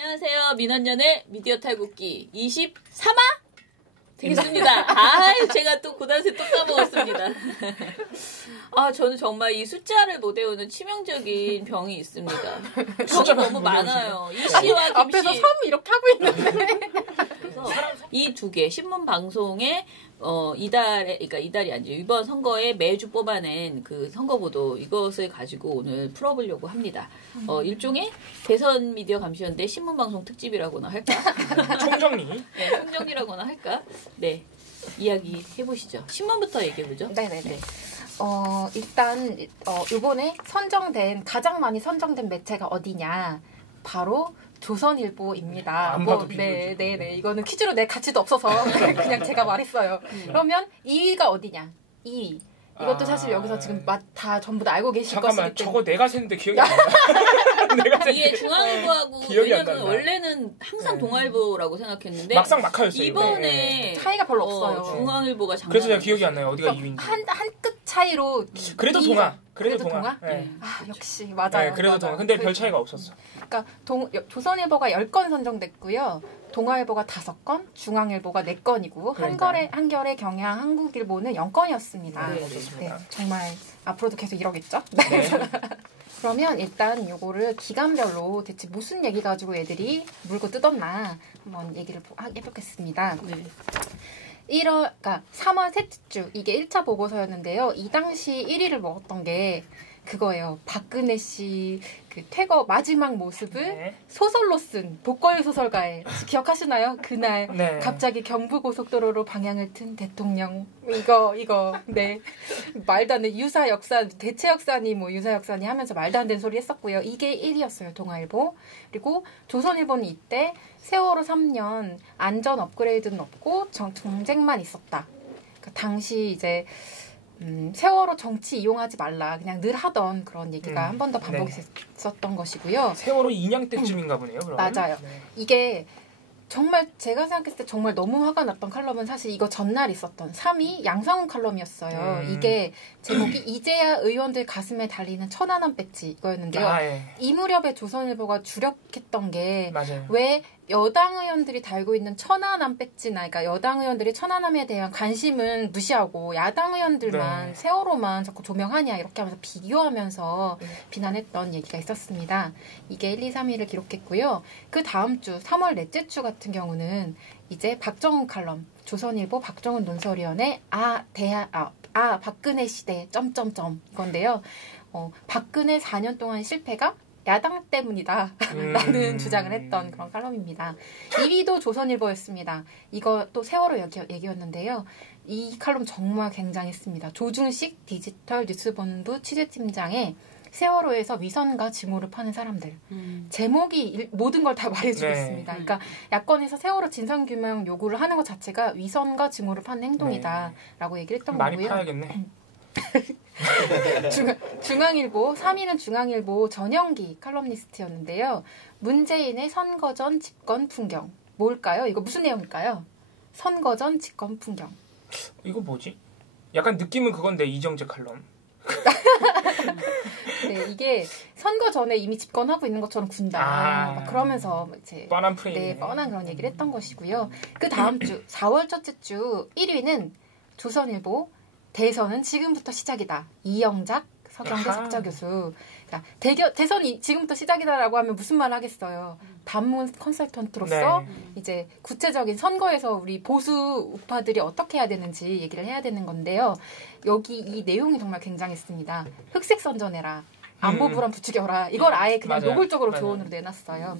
안녕하세요. 민원연의 미디어 탈곡기 23화 되겠습니다. 제가 또 고단세 또 까먹었습니다. 저는 정말 이 숫자를 못 외우는 치명적인 병이 있습니다. 병이 너무 많아요. 이씨와 김씨. 앞에서 3 이렇게 하고 있는데. 그래서 이 두 개 신문 방송에 이달이 아니죠. 이번 선거에 매주 뽑아낸 그 선거보도 이것을 가지고 오늘 풀어보려고 합니다. 일종의 대선 미디어 감시연대 신문방송 특집이라고나 할까? 총정리. 네, 총정리라고나 할까? 네, 이야기 해보시죠. 신문부터 얘기해보죠. 네네네. 일단 이번에 가장 많이 선정된 매체가 어디냐? 바로 조선일보입니다. 안 봐도 비디오지. 네네네. 이거는 퀴즈로 낼 가치도 없어서 그냥 제가 말했어요. 그러면 2위가 어디냐? 2위. 이것도 사실 여기서 지금 다 전부 다 알고 계실 것이기 때문에. 저거 내가 셌는데 기억이 안 나. 이게 중앙일보하고 왜냐면 원래는 항상 동아일보라고 생각했는데 막상 막하였어요. 이번에 차이가 별로 없어요. 중앙일보가 장난. 그래서 제가 기억이 안 나요. 어디가 2위인지. 한 끗 차이로. 그래도 동아. 그래도 동아. 네. 역시 맞아요. 네, 그래도 동아. 근데 별 차이가 없었어. 그러니까 조선일보가 10건 선정됐고요. 동아일보가 5건, 중앙일보가 4건이고 한겨레, 경향, 한국일보는 0건이었습니다. 네, 정말 앞으로도 계속 이러겠죠? 네. 그러면 일단 요거를 기간별로 대체 무슨 얘기 가지고 애들이 물고 뜯었나 한번 얘기를 해보겠습니다. 네. 3월 셋째 주 이게 1차 보고서였는데요. 이 당시 1위를 먹었던 게 그거예요. 박근혜 씨 그 퇴거 마지막 모습을 소설로 쓴 복거일 소설가의 기억하시나요? 그날 갑자기 경부고속도로로 방향을 튼 대통령 이거 네 말도 안 돼 유사 역사 대체 역사니 뭐 유사 역사니 하면서 말도 안 되는 소리 했었고요. 이게 1위였어요. 동아일보. 그리고 조선일보는 이때 세월호 3년 안전 업그레이드는 없고 정쟁만 있었다. 그러니까 당시 이제 세월호 정치 이용하지 말라. 그냥 늘 하던 그런 얘기가 한 번 더 반복했었던 것이고요. 세월호 2년 때쯤인가 보네요. 그럼. 맞아요. 네. 이게 정말 제가 생각했을 때 정말 너무 화가 났던 칼럼은 사실 이거 전날 있었던 3위 양상훈 칼럼이었어요. 이게 제목이 이제야 의원들 가슴에 달리는 천안함 배지 이거였는데요. 이 무렵에 조선일보가 주력했던 게 왜 여당 의원들이 달고 있는 천안함 배지나 그러니까 여당 의원들이 천안함에 대한 관심은 무시하고 야당 의원들만 세월호만 자꾸 조명하냐 이렇게 하면서 비교하면서 비난했던 얘기가 있었습니다. 이게 1, 2, 3위를 기록했고요. 그 다음 주 3월 넷째 주 같은 경우는 이제 박정훈 칼럼 조선일보 박정훈 논설위원회 박근혜 시대 점점점 이건데요. 박근혜 4년 동안 실패가 야당 때문이다 라는 주장을 했던 그런 칼럼입니다. 2위도 조선일보였습니다. 이거 또 세월호 얘기였는데요. 이 칼럼 정말 굉장했습니다. 조중식 디지털 뉴스본부 취재팀장의 세월호에서 위선과 증오를 파는 사람들. 제목이 모든 걸 다 말해주고 있습니다. 그러니까 야권에서 세월호 진상규명 요구를 하는 것 자체가 위선과 증오를 파는 행동이다라고 얘기를 했던 거고요. 많이 파야겠네. 중앙일보 3위는 중앙일보 전영기 칼럼니스트였는데요. 문재인의 선거 전 집권 풍경. 뭘까요? 이거 무슨 내용일까요? 선거 전 집권 풍경. 이거 뭐지? 약간 느낌은 그건데 이정재 칼럼. 네, 이게 선거 전에 이미 집권하고 있는 것처럼 군다. 그러면서 이제 뻔한 프레임. 뻔한 그런 얘기를 했던 것이고요. 그 다음 주 4월 첫째 주 1위는 조선일보 대선은 지금부터 시작이다. 이영작 서경대 석좌교수. 그러니까 대선이 지금부터 시작이다라고 하면 무슨 말을 하겠어요. 반문 컨설턴트로서 이제 구체적인 선거에서 우리 보수 우파들이 어떻게 해야 되는지 얘기를 해야 되는 건데요. 여기 이 내용이 정말 굉장했습니다. 흑색 선전해라. 안보 불안 부추겨라. 이걸 아예 그냥 노골적으로 조언으로 내놨어요.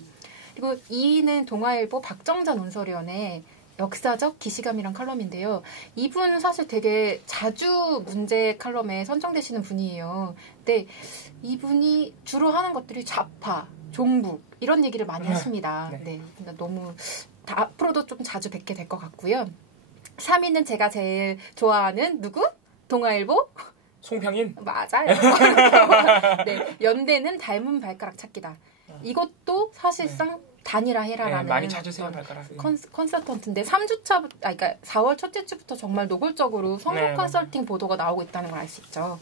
그리고 2위는 동아일보 박정자 논설위원회 역사적 기시감이란 칼럼인데요. 이분 사실 되게 자주 문제 칼럼에 선정되시는 분이에요. 근데 이분이 주로 하는 것들이 좌파, 종북 이런 얘기를 많이 하십니다. 네, 너무 앞으로도 좀 자주 뵙게 될 것 같고요. 3위는 제가 제일 좋아하는 누구? 동아일보? 송평인? 맞아요. 네, 연대는 닮은 발가락 찾기다. 이것도 사실상 단일화해라라는 많이 찾으세요 발가락. 컨설턴트인데 3주차 그러니까 4월 첫째 주부터 정말 노골적으로 선거 컨설팅 보도가 나오고 있다는 걸 알 수 있죠.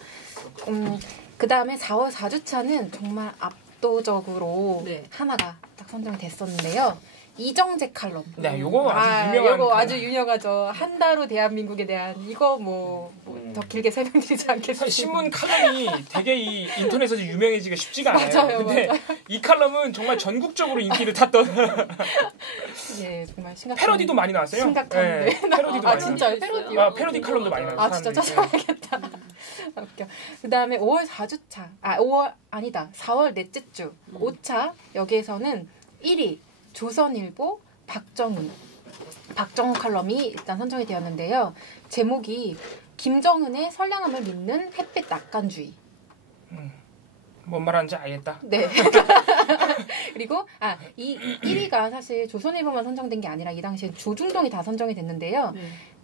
그 다음에 4월 4주차는 정말 압도적으로 네. 하나가 딱 선정이 됐었는데요. 이정재 칼럼. 네, 요거 아주 유명한. 요거 아주 유명하죠. 한다로 대한민국에 대한 이거 더 길게 설명드리지 않겠습니다. 신문 칼럼이 되게 이 인터넷에서 유명해지기가 쉽지가 않아요. 맞아요, 근데 맞아요. 이 칼럼은 정말 전국적으로 인기를 탔던. 예, 정말 심각한. 패러디도 많이 나왔어요. 심각한데. 네, 패러디도 많이 진짜요? 나왔어요. 패러디요? 패러디 칼럼도 많이 나왔어요. 진짜 찾아봐야겠다. 웃겨. 그 다음에 5월 4주차. 4월 넷째 주. 5차. 여기에서는 1위. 조선일보 박정훈 칼럼이 일단 선정이 되었는데요. 제목이 김정은의 선량함을 믿는 햇빛 낙관주의. 뭔 말하는지 알겠다. 네. 그리고 이 1위가 사실 조선일보만 선정된 게 아니라 이 당시엔 조중동이 다 선정이 됐는데요.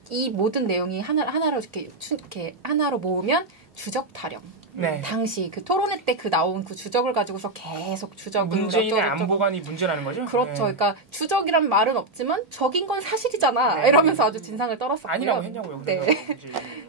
이 모든 내용이 하나로 이렇게 하나로 모으면 주적 타령. 네. 당시 그 토론회 때 나온 그 주적을 가지고서 계속 주적을 문재인의 안보관이 문제라는 거죠? 그렇죠. 네. 그러니까 주적이란 말은 없지만 적인 건 사실이잖아. 네. 이러면서 아주 진상을 떨었었고요. 아니라고 했냐고요. 네.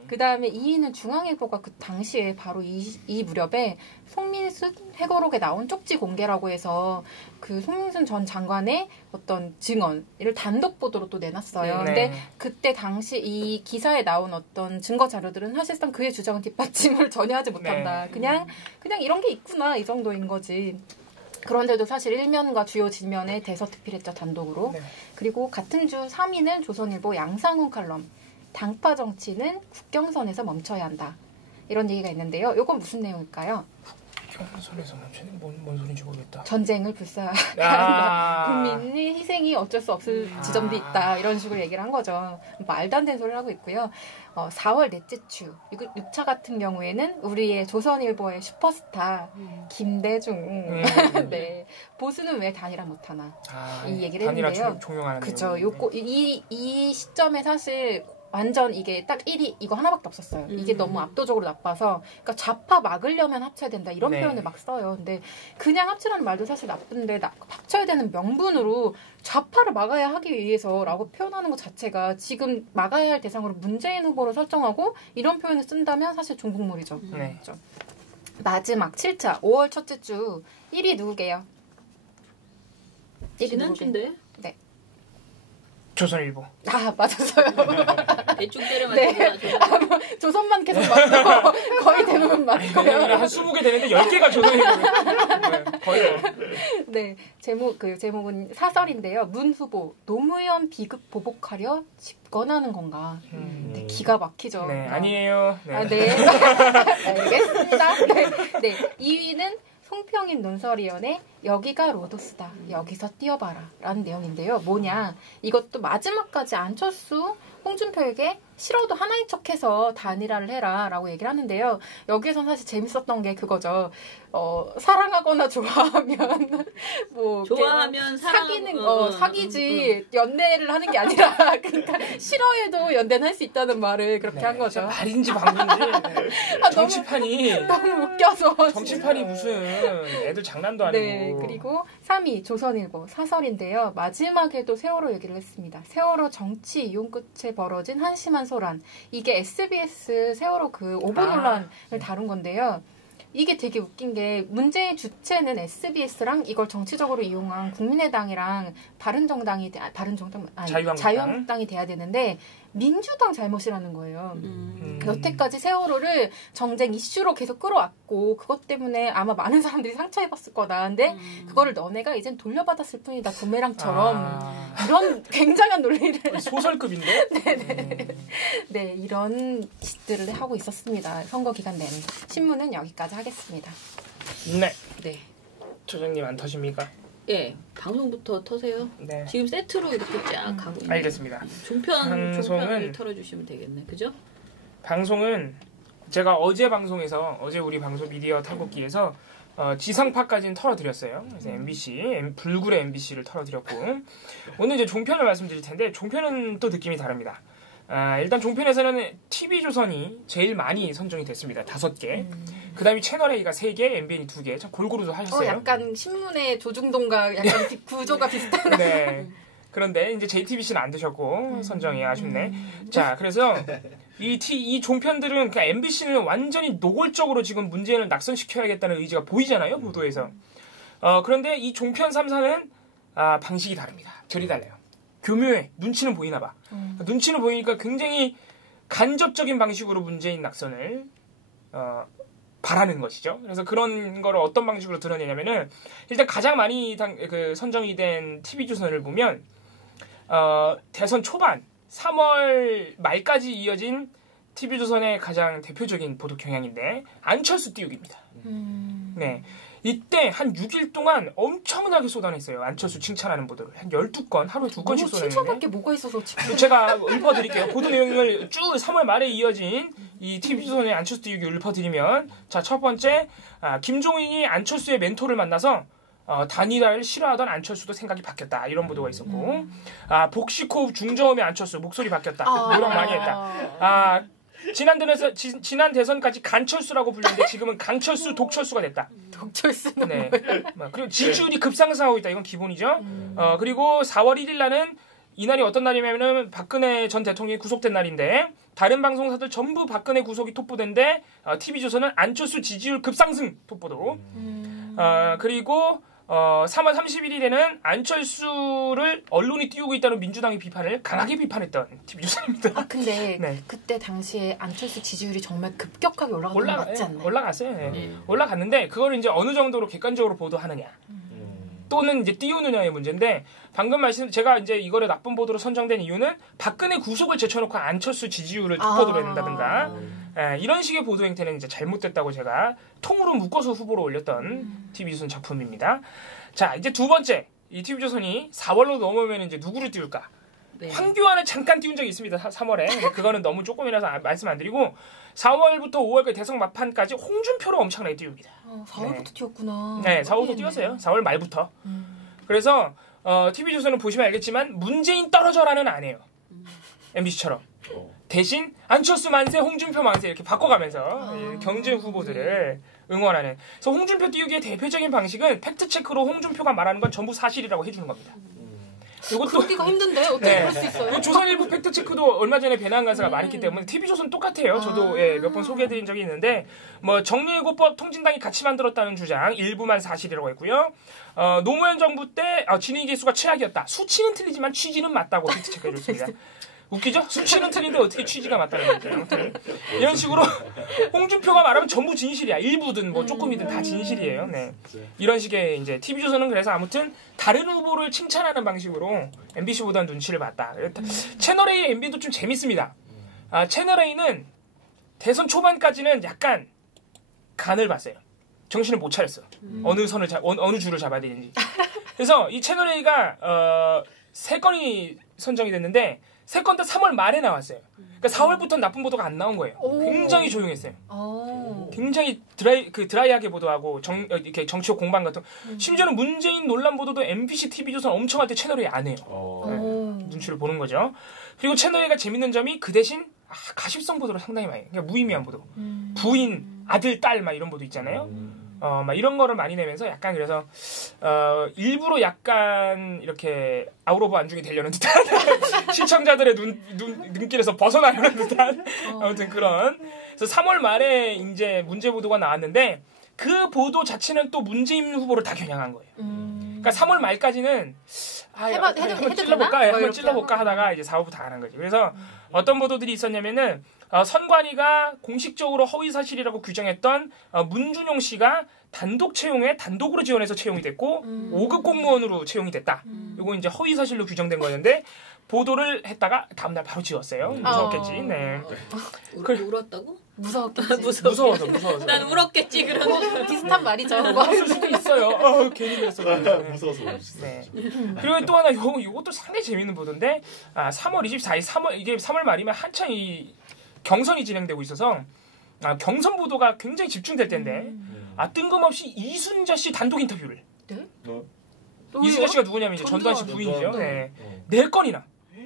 그 다음에 2위는 중앙일보가 그 당시에 바로 이 무렵에 송민순 회고록에 나온 쪽지 공개라고 해서 그 송민순 전 장관의 어떤 증언을 단독 보도로 또 내놨어요. 네. 근데 그때 당시 이 기사에 나온 어떤 증거 자료들은 사실상 그의 주장은 뒷받침을 전혀 하지 못한다. 네. 그냥 이런 게 있구나 이 정도인 거지. 그런데도 사실 1면과 주요 지면에 대서특필했죠 단독으로. 네. 그리고 같은 주 3위는 조선일보 양상훈 칼럼. 당파 정치는 국경선에서 멈춰야 한다. 이런 얘기가 있는데요. 이건 무슨 내용일까요? 국경선에서 멈추는 뭔 소리인지 모르겠다. 전쟁을 불사해야 한다. 국민의 희생이 어쩔 수 없을 지점도 있다. 이런 식으로 얘기를 한 거죠. 말도 안 되는 소리를 하고 있고요. 4월 넷째 주 6차 같은 경우에는 우리의 조선일보의 슈퍼스타 김대중. 네. 보수는 왜 단일화 못하나 이 얘기를 했는데요. 단일화 종용하는 그죠. 이 시점에 사실 완전 이게 딱 1위 이거 하나밖에 없었어요. 이게 너무 압도적으로 나빠서 그러니까 좌파 막으려면 합쳐야 된다 이런 네. 표현을 막 써요. 근데 그냥 합치라는 말도 사실 나쁜데 합쳐야 되는 명분으로 좌파를 막아야 하기 위해서라고 표현하는 것 자체가 지금 막아야 할 대상으로 문재인 후보를 설정하고 이런 표현을 쓴다면 사실 종북몰이죠. 네. 그렇죠. 마지막 7차 5월 첫째 주 1위 누구게요? 1위 지난주인데? 네. 조선일보. 맞았어요. 대충 때려 네. 맞추고 조선만 계속 맞고 거의 대부분 맞고요. 한 20개 되는데 10개가 조선일보. 네, 거의. 네, 제목은 사설인데요. 문 후보 노무현 비극 보복하려 집권하는 건가? 네, 기가 막히죠. 네, 아니에요. 네. 네. 알겠습니다. 네. 2위는 송평인 논설위원회 여기가 로도스다. 여기서 뛰어봐라. 라는 내용인데요. 뭐냐. 이것도 마지막까지 안철수, 홍준표에게 싫어도 하나인 척해서 단일화를 해라 라고 얘기를 하는데요. 여기에선 사실 재밌었던 게 그거죠. 사랑하거나 좋아하면 좋아하면 사귀는 사귀지 연애를 하는 게 아니라 그러니까 싫어해도 연대는 할 수 있다는 말을 그렇게 한 거죠. 말인지 방송인지 정치판이 너무 웃겨서 정치판이 무슨 애들 장난도 아니고. 네, 그리고 3위 조선일보 사설인데요. 마지막에도 세월호 얘기를 했습니다. 세월호 정치 이용 끝에 벌어진 한심한 소란. 이게 SBS 세월호 그 오보 논란을 다룬 건데요. 이게 되게 웃긴 게 문제의 주체는 SBS랑 이걸 정치적으로 이용한 국민의당이랑 자유한국당이 돼야 되는데 민주당 잘못이라는 거예요. 여태까지 세월호를 정쟁 이슈로 계속 끌어왔고 그것 때문에 아마 많은 사람들이 상처입었을 거다. 근데 그거를 너네가 이젠 돌려받았을 뿐이다. 부메랑처럼. 이런 굉장한 논리를. 소설급인데? 네, 이런 짓들을 하고 있었습니다. 선거 기간 내내. 신문은 여기까지 하겠습니다. 네. 네. 조정님 안 터집니까? 예, 방송부터 터세요. 네. 지금 세트로 이렇게 쫙 가고 있는. 알겠습니다. 종편을 털어주시면 되겠네. 그죠? 방송은 제가 어제 우리 방송 미디어 탈곡기에서 지상파까지는 털어드렸어요. 그래서 MBC, 불굴의 MBC를 털어드렸고 오늘 이제 종편을 말씀드릴 텐데 종편은 또 느낌이 다릅니다. 일단 종편에서는 TV조선이 제일 많이 선정이 됐습니다. 5개. 그 다음에 채널A가 3개, MBN이 2개. 참 골고루 하셨어요. 약간 신문의 조중동과 약간 구조가 비슷한. 네. 그런데 이제 JTBC는 안 드셨고 선정이 아쉽네. 자, 그래서 이 종편들은 그러니까 MBC는 완전히 노골적으로 지금 문재인을 낙선시켜야겠다는 의지가 보이잖아요. 보도에서. 그런데 이 종편 3사는 방식이 다릅니다. 결이 달라요. 교묘해. 눈치는 보이나 봐. 눈치는 보이니까 굉장히 간접적인 방식으로 문재인 낙선을 바라는 것이죠. 그래서 그런 거를 어떤 방식으로 드러내냐면은 일단 가장 많이 선정이 된 TV조선을 보면 대선 초반 3월 말까지 이어진 TV조선의 가장 대표적인 보도 경향인데 안철수 띄우기입니다. 네. 이때 한 6일 동안 엄청나게 쏟아냈어요. 안철수 칭찬하는 보도를. 한 12건, 하루에 2건씩 쏟아냈는데. 칭찬밖에 뭐가 있어서 지금. 제가 읊어드릴게요. 보도 내용을 쭉 3월 말에 이어진 이 TV조선의 안철수 띄우기 읊어드리면 자, 첫 번째, 김종인이 안철수의 멘토를 만나서 단일화를 싫어하던 안철수도 생각이 바뀌었다. 이런 보도가 있었고 복식호흡 중저음의 안철수 목소리 바뀌었다. 노력 많이 했다. 지난 대선까지 간철수라고 불렸는데 지금은 강철수, 독철수가 됐다. 독철수는 네. 그리고 지지율이 급상승하고 있다. 이건 기본이죠. 그리고 4월 1일 날은 이날이 어떤 날이냐면은 박근혜 전 대통령이 구속된 날인데 다른 방송사들 전부 박근혜 구속이 톱보도인데 TV조선은 안철수 지지율 급상승 톱보도. 그리고 3월 31일에는 안철수를 언론이 띄우고 있다는 민주당의 비판을 강하게 비판했던 TV조선입니다. 근데 네. 그때 당시에 안철수 지지율이 정말 급격하게 올라간 건 맞지 않나요? 올라갔어요. 네. 올라갔는데 그걸 이제 어느 정도로 객관적으로 보도하느냐. 또는 이제 띄우느냐의 문제인데 방금 제가 이제 이거를 나쁜 보도로 선정된 이유는 박근혜 구속을 제쳐놓고 안철수 지지율을 톱보도로 한다든가 이런 식의 보도 행태는 이제 잘못됐다고 제가 통으로 묶어서 후보로 올렸던 TV조선 작품입니다. 자, 이제 두 번째 이 TV조선이 4월로 넘어오면 이제 누구를 띄울까? 네. 황교안을 잠깐 띄운 적이 있습니다. 3월에. 그거는 너무 조금이라서 말씀 안 드리고 4월부터 5월까지 대선 막판까지 홍준표로 엄청나게 띄웁니다. 4월부터 띄웠구나. 네, 4월부터 띄웠어요. 4월 말부터. 그래서 TV조선은 보시면 알겠지만 문재인 떨어져라는 안 해요. MBC처럼. 대신 안철수 만세, 홍준표 만세 이렇게 바꿔가면서 경쟁 후보들을 응원하는. 그래서 홍준표 띄우기의 대표적인 방식은 팩트체크로 홍준표가 말하는 건 전부 사실이라고 해주는 겁니다. 이것도 그러기가 힘든데 어떻게 그럴 수 있어요? 조선일보 팩트체크도 얼마 전에 배나한 간사가 말했기 때문에 TV조선 똑같아요. 저도 몇 번 소개해드린 적이 있는데 정리해고법 통진당이 같이 만들었다는 주장 일부만 사실이라고 했고요. 노무현 정부 때 진위기수가 최악이었다. 수치는 틀리지만 취지는 맞다고 팩트체크해줬습니다. 웃기죠? 수치는 틀린데 어떻게 취지가 맞다는 거죠. 아무튼 이런 식으로 홍준표가 말하면 전부 진실이야. 일부든 뭐 조금이든 다 진실이에요. 네. 이런 식의 이제 TV조선은 그래서 아무튼 다른 후보를 칭찬하는 방식으로 MBC보다는 눈치를 봤다. 채널A, MB도 좀 재밌습니다. 채널A는 대선 초반까지는 약간 간을 봤어요. 정신을 못 차렸어. 어느 줄을 잡아야 되는지. 그래서 이 채널A가 3건이 선정이 됐는데 3건 다 3월 말에 나왔어요. 그러니까 4월부터는 나쁜 보도가 안 나온 거예요. 굉장히 조용했어요. 굉장히 드라이하게 보도하고 이렇게 정치적 공방 같은. 심지어는 문재인 논란 보도도 MBC, TV조선 엄청 할 때 채널A 안 해요. 네, 눈치를 보는 거죠. 그리고 채널A가 재밌는 점이 그 대신 가십성 보도를 상당히 많이 해요. 그러니까 무의미한 보도. 부인, 아들, 딸 막 이런 보도 있잖아요. 막 이런 거를 많이 내면서 약간 그래서 일부러 약간 이렇게 아우로브 안중이 되려는 듯한 시청자들의 눈길에서 벗어나려는 듯한 아무튼 그런. 그래서 3월 말에 이제 문제 보도가 나왔는데 그 보도 자체는 또 문재인 후보를 다 겨냥한 거예요. 그러니까 3월 말까지는 한번 찔러볼까 하다가 이제 4월부터 안 한 거지. 그래서 어떤 보도들이 있었냐면은 선관위가 공식적으로 허위사실이라고 규정했던 문준용 씨가 단독 채용에 단독으로 지원해서 채용이 됐고 5급 공무원으로 채용이 됐다. 이거 이제 허위사실로 규정된 거였는데 보도를 했다가 다음날 바로 지웠어요. 무서웠겠지. 네. 울었다고? 무서웠겠지. 무서워서. 난 울었겠지. 그런 비슷한 말이죠. 울었을 수도 있어요. 괜히 그랬어. 무서워서. 네. 그리고 또 하나 이것도 상당히 재밌는 보도인데 3월 24일 이게 3월 말이면 한창 이 경선이 진행되고 있어서 경선 보도가 굉장히 집중될 텐데 뜬금없이 이순자 씨 단독 인터뷰를. 네? 이순자 씨가 누구냐면 이제 전두환 씨 부인이죠. 네. 4건이나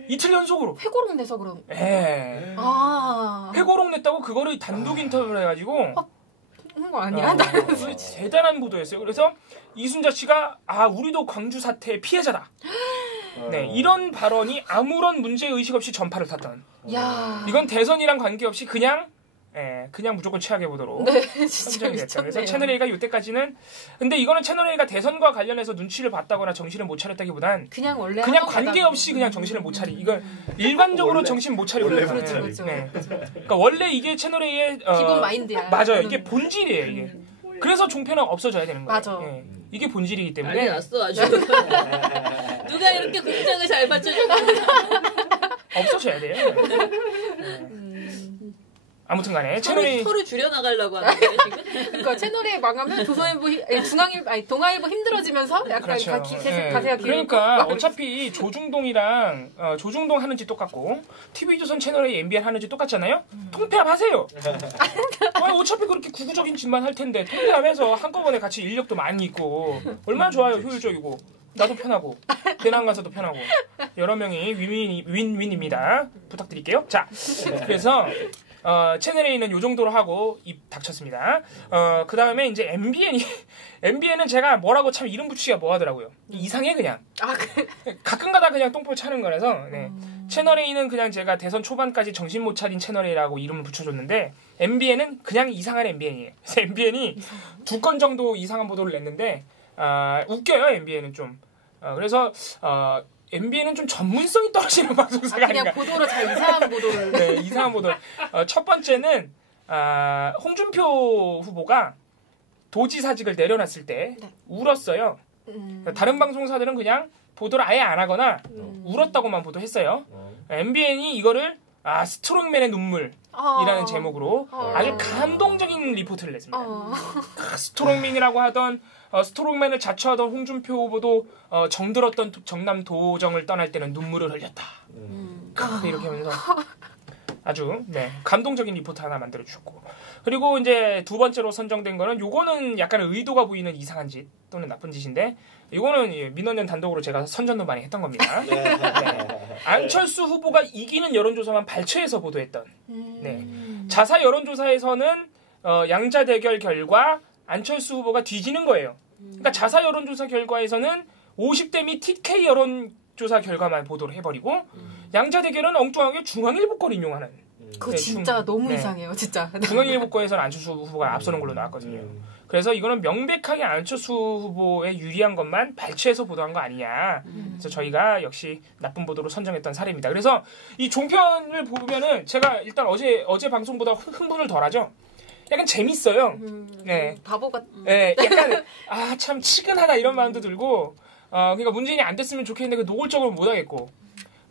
이틀 연속으로 회고록 내서 그럼. 네. 회고록 냈다고 그거를 단독 인터뷰를 해가지고 하는 거 아니야? 대단한 보도였어요. 그래서 이순자 씨가 우리도 광주 사태의 피해자다. 네, 이런 발언이 아무런 문제 의식 없이 전파를 탔던. 야. 이건 대선이랑 관계없이 그냥 그냥 무조건 최악의 보도로 네, 선정이 됐죠. 그래서 미쳤네요. 채널A가 이때까지는 근데 이거는 채널A가 대선과 관련해서 눈치를 봤다거나 정신을 못 차렸다기보단 그냥 원래 그냥 하던 관계없이 그냥 정신을 못 차리. 이건 일반적으로 원래- 정신 못 차리고 원래 있는 그렇죠, 거예요. 그렇죠. 네. 그렇죠. 그러니까 원래 이게 채널A의 기본 마인드야. 맞아요. 이게 본질이에요. 이게. 그래서 종편은 없어져야 되는 거예요. 맞아. 예. 이게 본질이기 난리 때문에 났어 아주. 누가 이렇게 공장을 잘 받쳐줬는데. 없어져야 돼요. 아무튼간에 채널A 서로 줄여나가려고 하는 거예요 지금? 그러니까 채널에 망하면 조선일보, 동아일보 힘들어지면서 약간 그렇죠. 계속 예. 가세가 그러니까 어차피 조중동이랑 조중동 하는 짓 똑같고 TV조선 채널A MBN 하는 짓 똑같잖아요. 통폐합하세요. 어차피 그렇게 구구적인 짓만 할 텐데 통폐합해서 한꺼번에 같이 인력도 많이 있고 얼마나 좋아요. 효율적이고 나도 편하고 배낭 가서도 편하고 여러 명이 윈윈입니다. 부탁드릴게요. 자, 그래서 채널A는 요 정도로 하고 입 닥쳤습니다. 그 다음에 이제 MBN은 제가 뭐라고 참 이름 붙이기가 뭐하더라고요. 이상해 그냥. 가끔가다 그냥 똥볼 차는 거라서. 네. 채널A는 그냥 제가 대선 초반까지 정신 못 차린 채널A라고 이름을 붙여줬는데 MBN은 그냥 이상한 MBN이에요. 그래서 MBN이 2건 정도 이상한 보도를 냈는데 웃겨요. MBN은 좀. 그래서 MBN은 좀 전문성이 떨어지는 방송사가 그냥 아닌가. 보도로 잘 이상한 보도를. 네, 이상한 보도. 첫 번째는 홍준표 후보가 도지사직을 내려놨을 때 네. 울었어요. 다른 방송사들은 그냥 보도를 아예 안 하거나 울었다고만 보도했어요. MBN이 이거를 스트롱맨의 눈물이라는 제목으로 아주 감동적인 리포트를 냈습니다. 스트롱맨이라고 하던 스트롱맨을 자처하던 홍준표 후보도 정들었던 정남 도정을 떠날 때는 눈물을 흘렸다. 이렇게 하면서 아주 감동적인 리포트 하나 만들어 주셨고, 그리고 이제 두 번째로 선정된 거는 요거는 약간 의도가 보이는 이상한 짓 또는 나쁜 짓인데, 이거는 민원연 단독으로 제가 선전도 많이 했던 겁니다. 네. 안철수 후보가 이기는 여론조사만 발췌해서 보도했던. 자사 여론조사에서는 양자 대결 결과 안철수 후보가 뒤지는 거예요. 그러니까 자사 여론조사 결과에서는 50대 및 TK 여론조사 결과만 보도를 해버리고 양자 대결은 엉뚱하게 중앙일보 걸 인용하는. 그거 진짜 너무 이상해요, 진짜. 중앙일보 거에서는 안철수 후보가 앞서는 걸로 나왔거든요. 그래서 이거는 명백하게 안철수 후보에 유리한 것만 발췌해서 보도한 거 아니냐. 그래서 저희가 역시 나쁜 보도로 선정했던 사례입니다. 그래서 이 종편을 보면은 제가 일단 어제 방송보다 흥분을 덜하죠. 약간 재밌어요. 네. 바보 같. 네, 약간 참 치근하다 이런 마음도 들고, 그러니까 문재인이 안 됐으면 좋겠는데 그 노골적으로 못 하겠고.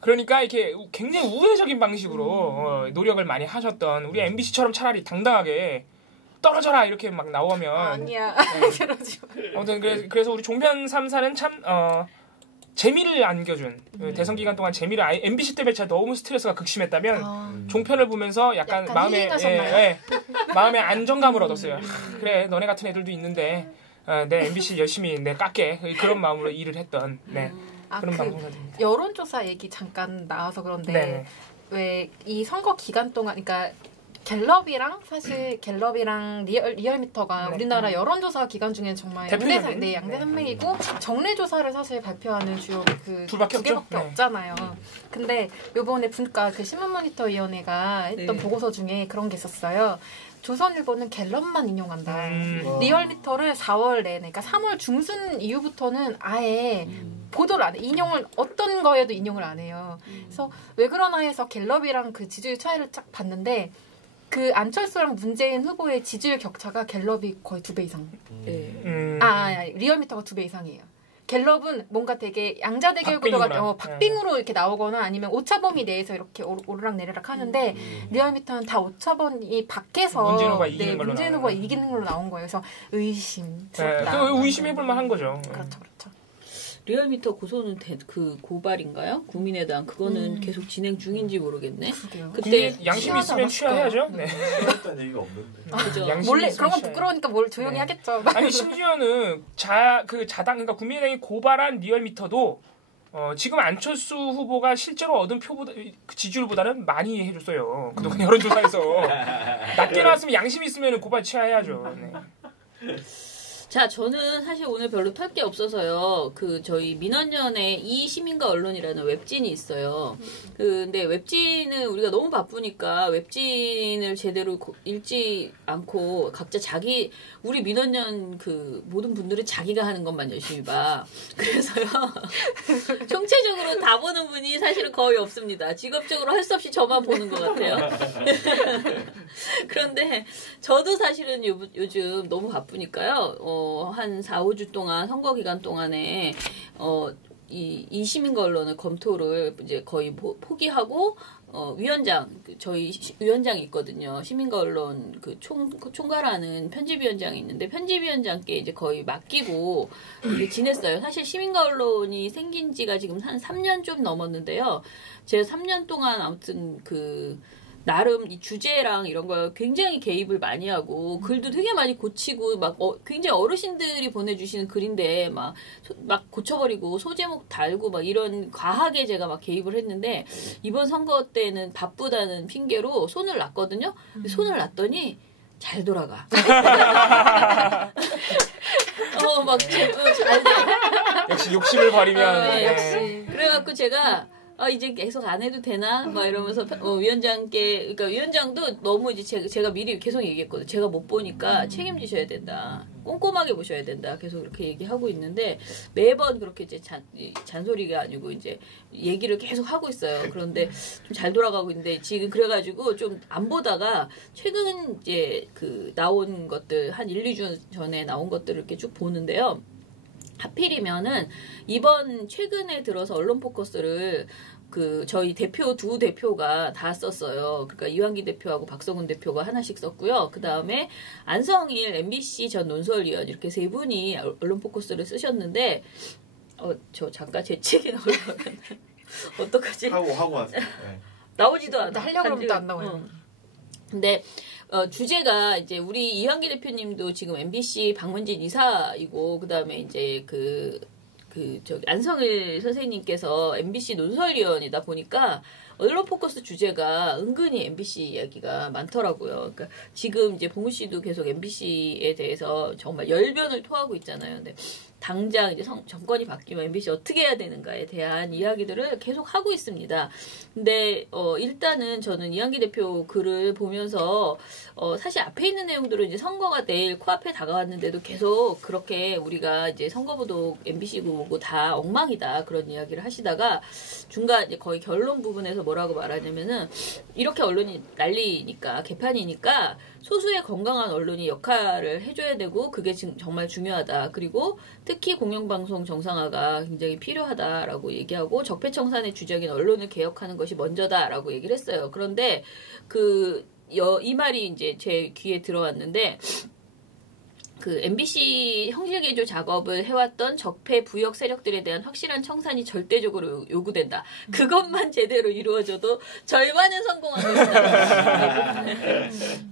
그러니까 이렇게 굉장히 우회적인 방식으로 노력을 많이 하셨던 우리 MBC처럼 차라리 당당하게 떨어져라 이렇게 막 나오면 아니야. 그러지 마. 아무튼 그래서 우리 종편 3사는 참 재미를 안겨준 대선 기간 동안 재미를 MBC 때문에 제가 너무 스트레스가 극심했다면 종편을 보면서 약간 마음에 힐링하셨나요? 마음의 안정감을 얻었어요. 그래 너네 같은 애들도 있는데 내 MBC 열심히 깎게 그런 마음으로 일을 했던 그런 방송사들입니다. 여론조사 얘기 잠깐 나와서 그런데 왜 이 선거 기간 동안 그러니까 갤럽이랑 리얼미터가 우리나라 여론조사 기간 중에 정말 양대 산맥이고 정례조사를 사실 발표하는 주요 두 개밖에 없잖아요. 근데 요번에 분과 신문모니터위원회가 했던 보고서 중에 그런 게 있었어요. 조선일보는 갤럽만 인용한다. 리얼미터를 4월 내내, 그러니까 3월 중순 이후부터는 아예 보도를 안 해. 어떤 거에도 인용을 안 해요. 그래서 왜 그러나 해서 갤럽이랑 그 지지율 차이를 쫙 봤는데 그 안철수랑 문재인 후보의 지지율 격차가 갤럽이 거의 2배 이상. 리얼미터가 2배 이상이에요. 갤럽은 뭔가 되게 양자대결 구도가 박빙으로 이렇게 나오거나 아니면 오차범위 내에서 이렇게 오르락내리락 하는데 리얼미터는 다 오차범위 밖에서 문재인 후보가 이기는 걸로 나온 거예요. 그래서 의심스럽다. 의심해볼 만한 거죠. 그렇죠. 리얼미터 고소는 그 고발인가요? 국민의당 그거는 계속 진행 중인지 모르겠네. 그때 양심 있으면 취하해야죠. 취하했다는 얘기가 없는데. 몰래 그런 건 부끄러우니까 뭘 조용히 하겠죠. 아니 심지어는 자당 그러니까 국민의당이 고발한 리얼미터도 지금 안철수 후보가 실제로 얻은 표보다 지지율보다는 많이 해줬어요. 그동안 여론조사에서 낮게 나왔으면 양심 있으면 고발 취하해야죠. 자, 저는 사실 오늘 별로 털 게 없어서요. 저희 민원연의 이 시민과 언론이라는 웹진이 있어요. 근데 웹진은 우리가 너무 바쁘니까 웹진을 제대로 읽지 않고 각자 우리 민원연 모든 분들은 자기가 하는 것만 열심히 봐. 그래서요. 총체적으로 다 보는 분이 사실은 거의 없습니다. 직업적으로 할 수 없이 저만 보는 것 같아요. 그런데 저도 사실은 요즘 너무 바쁘니까요. 한 4, 5주 동안 선거 기간 동안에 이 시민과 언론의 검토를 이제 거의 포기하고 위원장 저희 위원장이 있거든요. 시민과 언론 총괄하는 편집위원장이 있는데 편집위원장께 이제 거의 맡기고 지냈어요. 사실 시민과 언론이 생긴 지가 지금 한 3년 좀 넘었는데요. 제가 3년 동안 아무튼 나름 이 주제랑 이런 걸 굉장히 개입을 많이 하고 글도 되게 많이 고치고 막 굉장히 어르신들이 보내주시는 글인데 막 고쳐버리고 소제목 달고 막 이런 과하게 제가 막 개입을 했는데 이번 선거 때는 바쁘다는 핑계로 손을 놨거든요. 손을 놨더니 잘 돌아가. 잘 돼. 역시 욕심을 버리면. 네, 역시. 그래갖고 제가 이제 계속 안 해도 되나? 막 이러면서 위원장께, 그러니까 위원장도 너무 이제 제가 미리 계속 얘기했거든요. 제가 못 보니까 책임지셔야 된다. 꼼꼼하게 보셔야 된다. 계속 그렇게 얘기하고 있는데 매번 그렇게 이제 잔소리가 아니고 이제 얘기를 계속 하고 있어요. 그런데 좀 잘 돌아가고 있는데 지금 그래가지고 좀 안 보다가 최근 이제 나온 것들 한 1, 2주 전에 나온 것들을 이렇게 쭉 보는데요. 하필이면은 이번 최근에 들어서 언론 포커스를 저희 두 대표가 다 썼어요. 그러니까 이완기 대표하고 박성훈 대표가 하나씩 썼고요. 그 다음에 안성일 MBC 전 논설위원 이렇게 세 분이 언론 포커스를 쓰셨는데 저 잠깐 제 책이 나오려면 어떡하지? 하고 왔어요. 네. 나오지도 않아. 하려고 그러면 또 안 나와요. 근데 주제가 이제 우리 이완기 대표님도 지금 MBC 박문진 이사이고 그다음에 이제 안성일 선생님께서 MBC 논설위원이다 보니까 언론 포커스 주제가 은근히 MBC 이야기가 많더라고요. 그러니까 지금 이제 봉우 씨도 계속 MBC에 대해서 정말 열변을 토하고 있잖아요. 근데 당장 이제 정권이 바뀌면 MBC 어떻게 해야 되는가에 대한 이야기들을 계속 하고 있습니다. 근데 일단은 저는 이완기 대표 글을 보면서 사실 앞에 있는 내용들은 이제 선거가 내일 코앞에 다가왔는데도 계속 그렇게 우리가 이제 선거구도 MBC구고 다 엉망이다 그런 이야기를 하시다가 중간 이제 거의 결론 부분에서 뭐라고 말하냐면은 이렇게 언론이 난리니까 개판이니까 소수의 건강한 언론이 역할을 해줘야 되고 그게 지금 정말 중요하다. 그리고 특히 공영방송 정상화가 굉장히 필요하다라고 얘기하고 적폐청산의 주적인 언론을 개혁하는 것이 먼저다라고 얘기를 했어요. 그런데 이 말이 이제 제 귀에 들어왔는데 MBC 형질개조 작업을 해왔던 적폐 부역 세력들에 대한 확실한 청산이 절대적으로 요구된다. 그것만 제대로 이루어져도 절반은 성공한 것이다.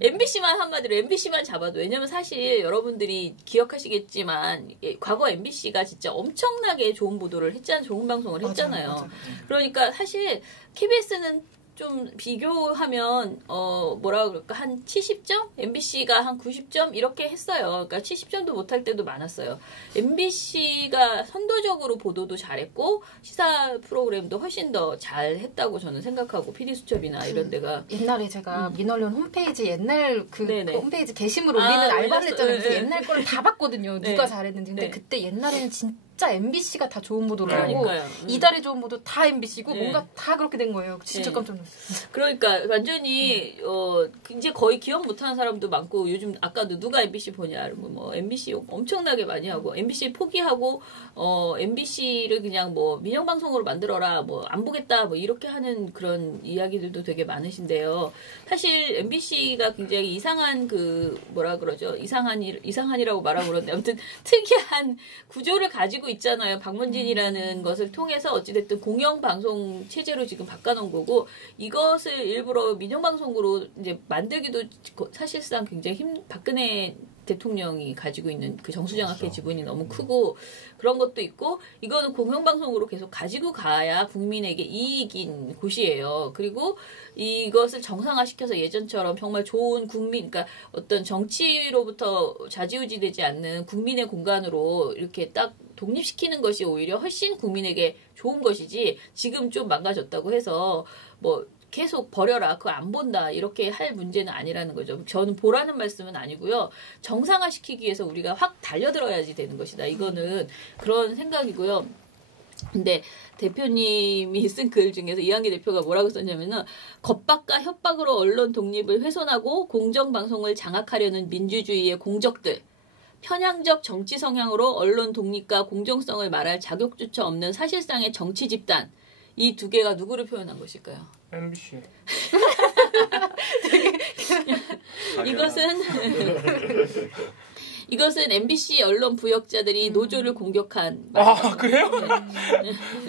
MBC만 한마디로 MBC만 잡아도 왜냐면 사실 여러분들이 기억하시겠지만 과거 MBC가 진짜 엄청나게 좋은 보도를 했잖아요. 좋은 방송을 했잖아요. 맞아. 그러니까 사실 KBS는 좀 비교하면 뭐라 그럴까 한 70점? MBC가 한 90점 이렇게 했어요. 그러니까 70점도 못할 때도 많았어요. MBC가 선도적으로 보도도 잘했고 시사 프로그램도 훨씬 더 잘했다고 저는 생각하고 PD수첩이나 이런 데가 옛날에 제가 민원련 홈페이지 옛날 네네. 홈페이지 게시물 올리는 알바를 했잖아요. 그래서 네. 옛날 거를 다 봤거든요. 네. 누가 잘했는지. 근데 네. 그때 옛날에는 진짜 MBC가 다 좋은 보도를 하고 그러니까요. 이달의 좋은 보도 다 MBC고 네. 뭔가 다 그렇게 된 거예요. 진짜 네. 깜짝 놀랐어요. 그러니까 완전히 이제 거의 기억 못하는 사람도 많고 요즘 아까도 누가 MBC 보냐 뭐 MBC 엄청나게 많이 하고 MBC 포기하고 MBC를 그냥 뭐 민영방송으로 만들어라 뭐 안 보겠다 뭐 이렇게 하는 그런 이야기들도 되게 많으신데요. 사실 MBC가 굉장히 이상한 뭐라 그러죠? 이상한이라고 말하고 그러는데 아무튼 특이한 구조를 가지고 있잖아요. 박문진이라는 것을 통해서 어찌됐든 공영방송 체제로 지금 바꿔놓은 거고 이것을 일부러 민영방송으로 이제 만들기도 사실상 굉장히 박근혜 대통령이 가지고 있는 그 정수장학회 지분이 너무 크고 그런 것도 있고 이거는 공영방송으로 계속 가지고 가야 국민에게 이익인 곳이에요. 그리고 이것을 정상화시켜서 예전처럼 정말 좋은 국민, 그러니까 어떤 정치로부터 좌지우지되지 않는 국민의 공간으로 이렇게 딱 독립시키는 것이 오히려 훨씬 국민에게 좋은 것이지 지금 좀 망가졌다고 해서 뭐 계속 버려라, 그거 안 본다 이렇게 할 문제는 아니라는 거죠. 저는 보라는 말씀은 아니고요. 정상화시키기 위해서 우리가 확 달려들어야지 되는 것이다. 이거는 그런 생각이고요. 근데 대표님이 쓴 글 중에서 이한기 대표가 뭐라고 썼냐면은 겁박과 협박으로 언론 독립을 훼손하고 공정방송을 장악하려는 민주주의의 공적들, 편향적 정치 성향으로 언론 독립과 공정성을 말할 자격조차 없는 사실상의 정치 집단, 이 두 개가 누구를 표현한 것일까요? MBC. 이것은 MBC 언론 부역자들이 노조를 공격한 아, 그래요?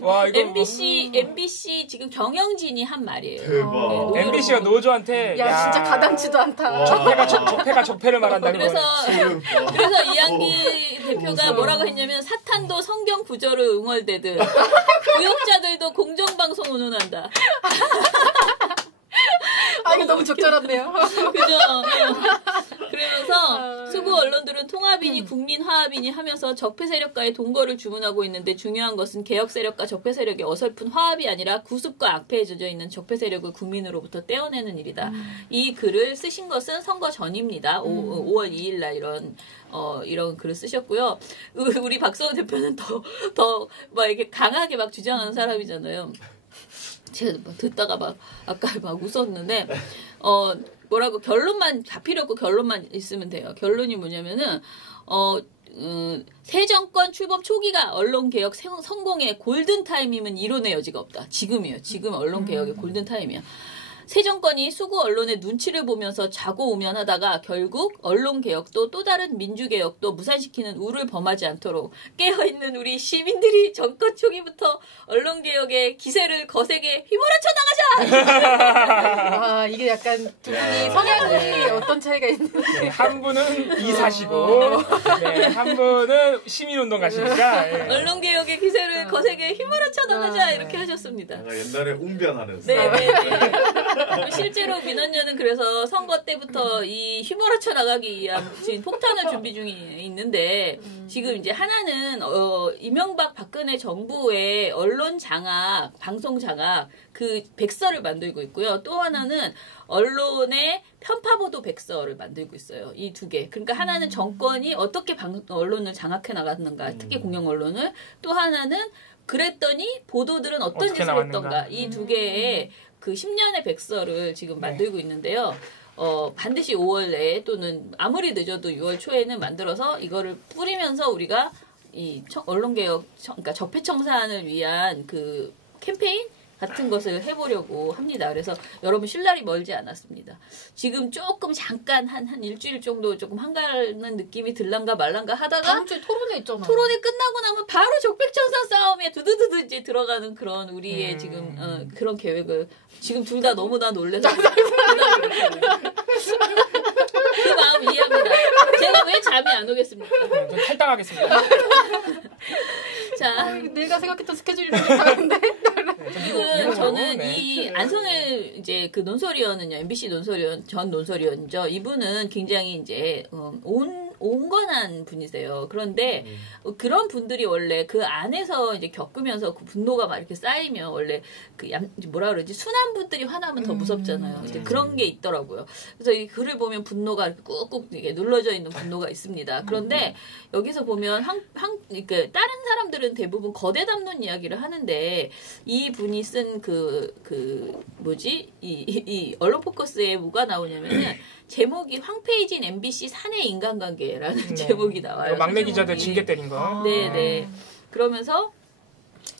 와, 이거 MBC 지금 경영진이 한 말이에요. 대박. 네, MBC가 노조한테 야, 진짜 가당치도 않다. 적폐가 적폐를 말한다는 거예요. 그래서 이한기 대표가 뭐라고 했냐면 사탄도 성경 구절을 응월대듯 부역자들도 공정방송 운운한다. 아, 이거 너무 적절한데요. 그죠? 그러면서 수구 언론들은 통합이니 국민 화합이니 하면서 적폐 세력과의 동거를 주문하고 있는데 중요한 것은 개혁 세력과 적폐 세력의 어설픈 화합이 아니라 구습과 악폐에 젖어 있는 적폐 세력을 국민으로부터 떼어내는 일이다. 이 글을 쓰신 것은 선거 전입니다. 5월 2일 날 이런 글을 쓰셨고요. 우리 박성호 대표는 더 막 이렇게 강하게 막 주장하는 사람이잖아요. 제가 듣다가 막 아까 막 웃었는데 뭐라고 결론만 다 필요 없고 결론만 있으면 돼요. 결론이 뭐냐면은 새 정권 출범 초기가 언론 개혁 성공의 골든 타임이면 이론의 여지가 없다. 지금이에요. 지금 언론 개혁의 골든 타임이야. 새 정권이 수구 언론의 눈치를 보면서 좌고우면하다가 결국 언론개혁도 또 다른 민주개혁도 무산시키는 우를 범하지 않도록 깨어있는 우리 시민들이 정권 초기부터 언론개혁의 기세를 거세게 휘몰아쳐 나가자! 아, 이게 약간 두 분이 성향이 어떤 차이가 있는지. 네, 한 분은 이사시고 네, 한 분은 시민운동 가시니까 예. 언론개혁의 기세를 거세게 휘몰아쳐 나가자 이렇게 하셨습니다. 옛날에 웅변하는 네네네. 실제로 민원연은 그래서 선거 때부터 이 휘몰아쳐 나가기 위한 지금 폭탄을 준비 중에 있는데 지금 이제 하나는 이명박 박근혜 정부의 언론 장악, 방송 장악 그 백서를 만들고 있고요. 또 하나는 언론의 편파보도 백서를 만들고 있어요. 이 두 개. 그러니까 하나는 정권이 어떻게 언론을 장악해 나갔는가, 특히 공영 언론을. 또 하나는 그랬더니 보도들은 어떤 짓을 했던가. 이 두 개의 그 10년의 백서를 지금 만들고 있는데요. 반드시 5월 내에 또는 아무리 늦어도 6월 초에는 만들어서 이거를 뿌리면서 우리가 이 언론개혁, 그러니까 적폐청산을 위한 그 캠페인 같은 것을 해보려고 합니다. 그래서 여러분 쉴 날이 멀지 않았습니다. 지금 조금 잠깐 한 일주일 정도 조금 한가는 느낌이 들란가 말란가 하다가 다음 주에 토론회 있잖아. 토론회 끝나고 나면 바로 적폐청산 싸움에 두두두두 이제 들어가는 그런 우리의 지금 그런 계획을 지금 둘 다 너무나 놀래서 그 마음 이해합니다. 제가 왜 잠이 안 오겠습니까? 좀 탈당하겠습니다. 자, 내가 생각했던 스케줄이랑 다른데. 지금 저는 이 안성일 이제 그 논설위원은요, MBC 논설위원 전 논설위원이죠. 이분은 굉장히 이제 온건한 분이세요. 그런데 그런 분들이 원래 그 안에서 이제 겪으면서 그 분노가 막 이렇게 쌓이면 원래 그 뭐라 그러지, 순한 분들이 화나면 더 무섭잖아요. 이제 그런 게 있더라고요. 그래서 이 글을 보면 분노가 이렇게 꾹꾹 이게 눌러져 있는 분노가 있습니다. 그런데 여기서 보면 그러니까 다른 사람들은 대부분 거대 담론 이야기를 하는데 이 분이 쓴 이 언론 포커스에 뭐가 나오냐면은 제목이 황페이진 MBC 사내 인간관계라는 제목이 나와요. 막내 기자들 징계 때린 거. 네네. 그러면서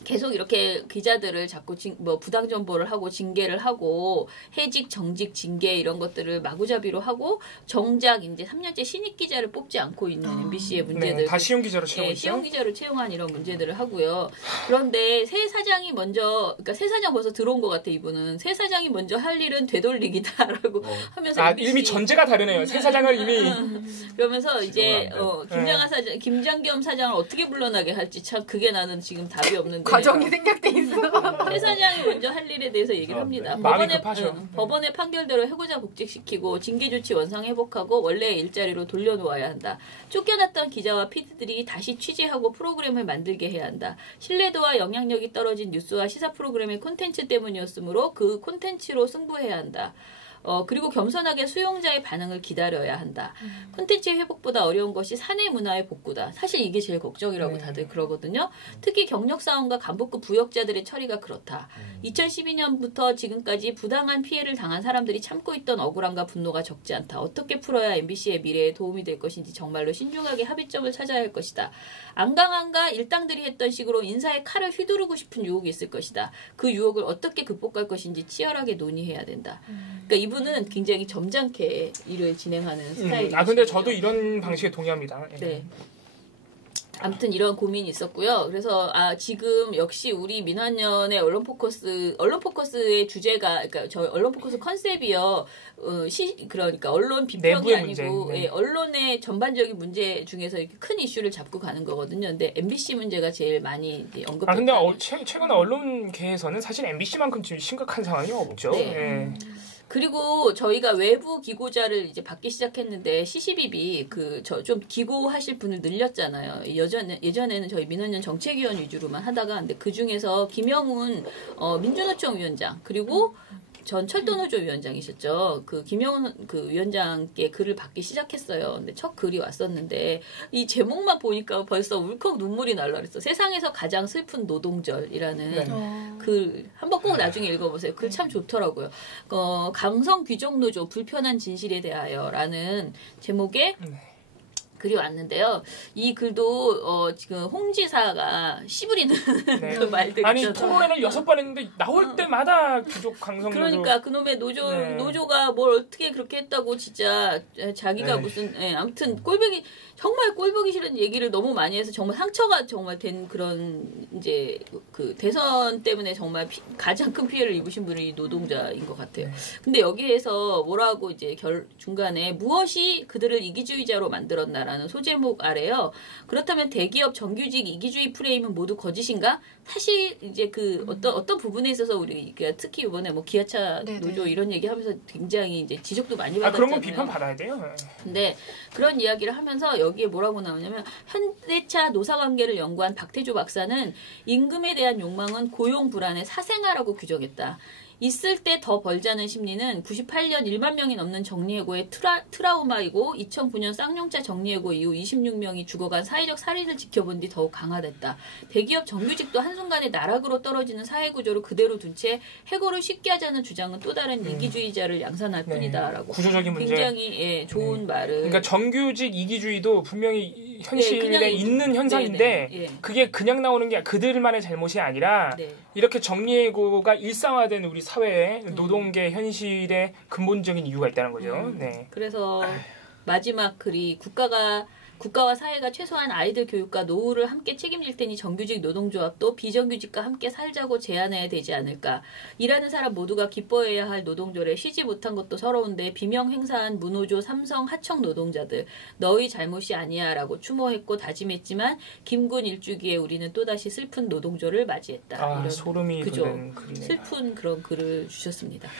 계속 이렇게 기자들을 자꾸 부당 정보를 하고 징계를 하고 해직, 정직, 징계 이런 것들을 마구잡이로 하고 정작 이제 3년째 신입 기자를 뽑지 않고 있는 MBC의 문제들. 네, 다 시용 기자로 채용했죠. 시용 기자로 채용한 이런 문제들을 하고요. 그런데 새 사장이 먼저, 그러니까 새 사장 벌써 들어온 것 같아 이분은. 새 사장이 먼저 할 일은 되돌리기다라고 하면서 이미 전제가 다르네요. 새 사장을 이미 그러면서 이제 김장겸 사장을 어떻게 물러나게 할지 참 그게 나는 지금 답이 없는데. 과정이 생략돼 있어. 새 사장이 먼저 할 일에 대해서 얘기를 합니다. 법원의 판결대로 해고자 복직시키고 징계 조치 원상 회복하고 원래 일자리로 돌려놓아야 한다. 쫓겨났던 기자와 PD들이 다시 취재하고 프로그램을 만들게 해야 한다. 신뢰도와 영향력이 떨어진 뉴스와 시사 프로그램의 콘텐츠 때문이었으므로 그 콘텐츠로 승부해야 한다. 그리고 겸손하게 수용자의 반응을 기다려야 한다. 콘텐츠 회복보다 어려운 것이 사내 문화의 복구다. 사실 이게 제일 걱정이라고 다들 그러거든요. 특히 경력사원과 간부급 부역자들의 처리가 그렇다. 2012년부터 지금까지 부당한 피해를 당한 사람들이 참고 있던 억울함과 분노가 적지 않다. 어떻게 풀어야 MBC의 미래에 도움이 될 것인지 정말로 신중하게 합의점을 찾아야 할 것이다. 안강한가 일당들이 했던 식으로 인사의 칼을 휘두르고 싶은 유혹이 있을 것이다. 그 유혹을 어떻게 극복할 것인지 치열하게 논의해야 된다. 그러니까 이분은 굉장히 점잖게 일을 진행하는 스타일이에요. 근데 저도 이런 방식에 동의합니다. 네. 아무튼 이런 고민이 있었고요. 그래서 지금 역시 우리 민환년의 언론 포커스의 주제가 그러니까 저희 언론 포커스 컨셉이요. 그러니까 언론 비평이 아니고 네. 언론의 전반적인 문제 중에서 이렇게 큰 이슈를 잡고 가는 거거든요. 근데 MBC 문제가 제일 많이 언급됐다. 근데 최근 언론계에서는 사실 MBC만큼 지금 심각한 상황이 없죠. 네. 네. 그리고 저희가 외부 기고자를 이제 받기 시작했는데 CCBB 좀 기고하실 분을 늘렸잖아요. 예전에는 저희 민원연 정책위원 위주로만 하다가 근데 그 중에서 김영훈 민주노총 위원장 그리고 전 철도노조 위원장이셨죠. 그 김영훈 그 위원장께 글을 받기 시작했어요. 근데 첫 글이 왔었는데 이 제목만 보니까 벌써 울컥 눈물이 날라 그랬어. 세상에서 가장 슬픈 노동절이라는 글 한번 꼭 나중에 읽어보세요. 글 참 좋더라고요. 강성 귀족 노조 불편한 진실에 대하여라는 제목의 글이 왔는데요. 이 글도 지금 홍 지사가 씨부리는 그 말들 아니 토론회를 6번 했는데 나올 때마다 귀족 강성 그러니까 그놈의 노조가 뭘 어떻게 그렇게 했다고 진짜 자기가 무슨 아무튼 정말 꼴보기 싫은 얘기를 너무 많이 해서 정말 상처가 정말 된 그런 이제 그 대선 때문에 정말 가장 큰 피해를 입으신 분이 노동자인 것 같아요. 근데 여기에서 뭐라고 이제 중간에 무엇이 그들을 이기주의자로 만들었나라는 소제목 아래요. 그렇다면 대기업 정규직 이기주의 프레임은 모두 거짓인가? 사실 이제 그 어떤 부분에 있어서 우리 특히 이번에 뭐 기아차 노조 이런 얘기하면서 굉장히 이제 지적도 많이 받았잖아요. 그런 건 비판 받아야 돼요. 근데 그런 이야기를 하면서 여기에 뭐라고 나오냐면 현대차 노사관계를 연구한 박태조 박사는 임금에 대한 욕망은 고용 불안의 사생아라고 규정했다. 있을 때 더 벌자는 심리는 98년 1만 명이 넘는 정리해고의 트라우마이고 2009년 쌍용차 정리해고 이후 26명이 죽어간 사회적 살인을 지켜본 뒤 더욱 강화됐다. 대기업 정규직도 한순간에 나락으로 떨어지는 사회구조를 그대로 둔 채 해고를 쉽게 하자는 주장은 또 다른 이기주의자를 양산할 뿐이다라고. 구조적인 문제. 굉장히 좋은 말을. 그러니까 정규직 이기주의도 분명히 현실에 있는 현상인데 그게 그냥 나오는 게 그들만의 잘못이 아니라 이렇게 정리해고가 일상화된 우리 사회의 노동계 현실의 근본적인 이유가 있다는 거죠. 그래서 마지막 글이 국가와 사회가 최소한 아이들 교육과 노후를 함께 책임질 테니 정규직 노동조합도 비정규직과 함께 살자고 제안해야 되지 않을까. 일하는 사람 모두가 기뻐해야 할 노동절에 쉬지 못한 것도 서러운데 비명 행사한 무노조 삼성 하청 노동자들 너희 잘못이 아니야 라고 추모했고 다짐했지만 김군 일주기에 우리는 또다시 슬픈 노동조를 맞이했다. 이런, 소름이 돋는 글이네요. 슬픈 그런 글을 주셨습니다.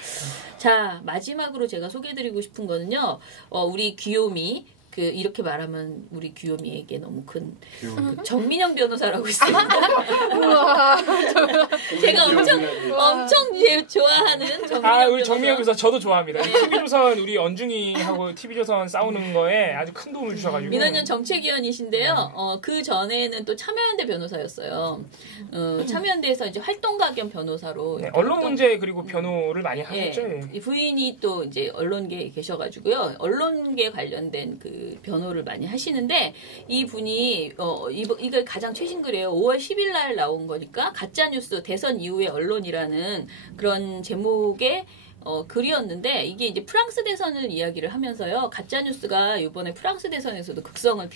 자, 마지막으로 제가 소개해드리고 싶은 거는요. 우리 귀요미 이렇게 말하면 우리 귀요미에게 너무 큰 정민영 변호사라고 있습니다. 제가 엄청 좋아하는 정민영 변호사. 우리 정민영 변호사 저도 좋아합니다. TV조선 우리 언중이하고 TV조선 싸우는 거에 아주 큰 도움을 주셔가지고. 민원연 정책위원이신데요. 그 전에는 또 참여연대 변호사였어요. 참여연대에서 이제 활동가 겸 변호사로. 언론 문제 그리고 변호를 많이 하셨죠. 부인이 또 이제 언론계에 계셔가지고요. 언론계 관련된 그 변호를 많이 하시는데 이 분이 이거 가장 최신 글이에요. 5월 10일 날 나온 거니까 가짜 뉴스 대선 이후의 언론이라는 그런 제목의 글이었는데 이게 이제 프랑스 대선을 이야기를 하면서요. 가짜 뉴스가 이번에 프랑스 대선에서도 극성을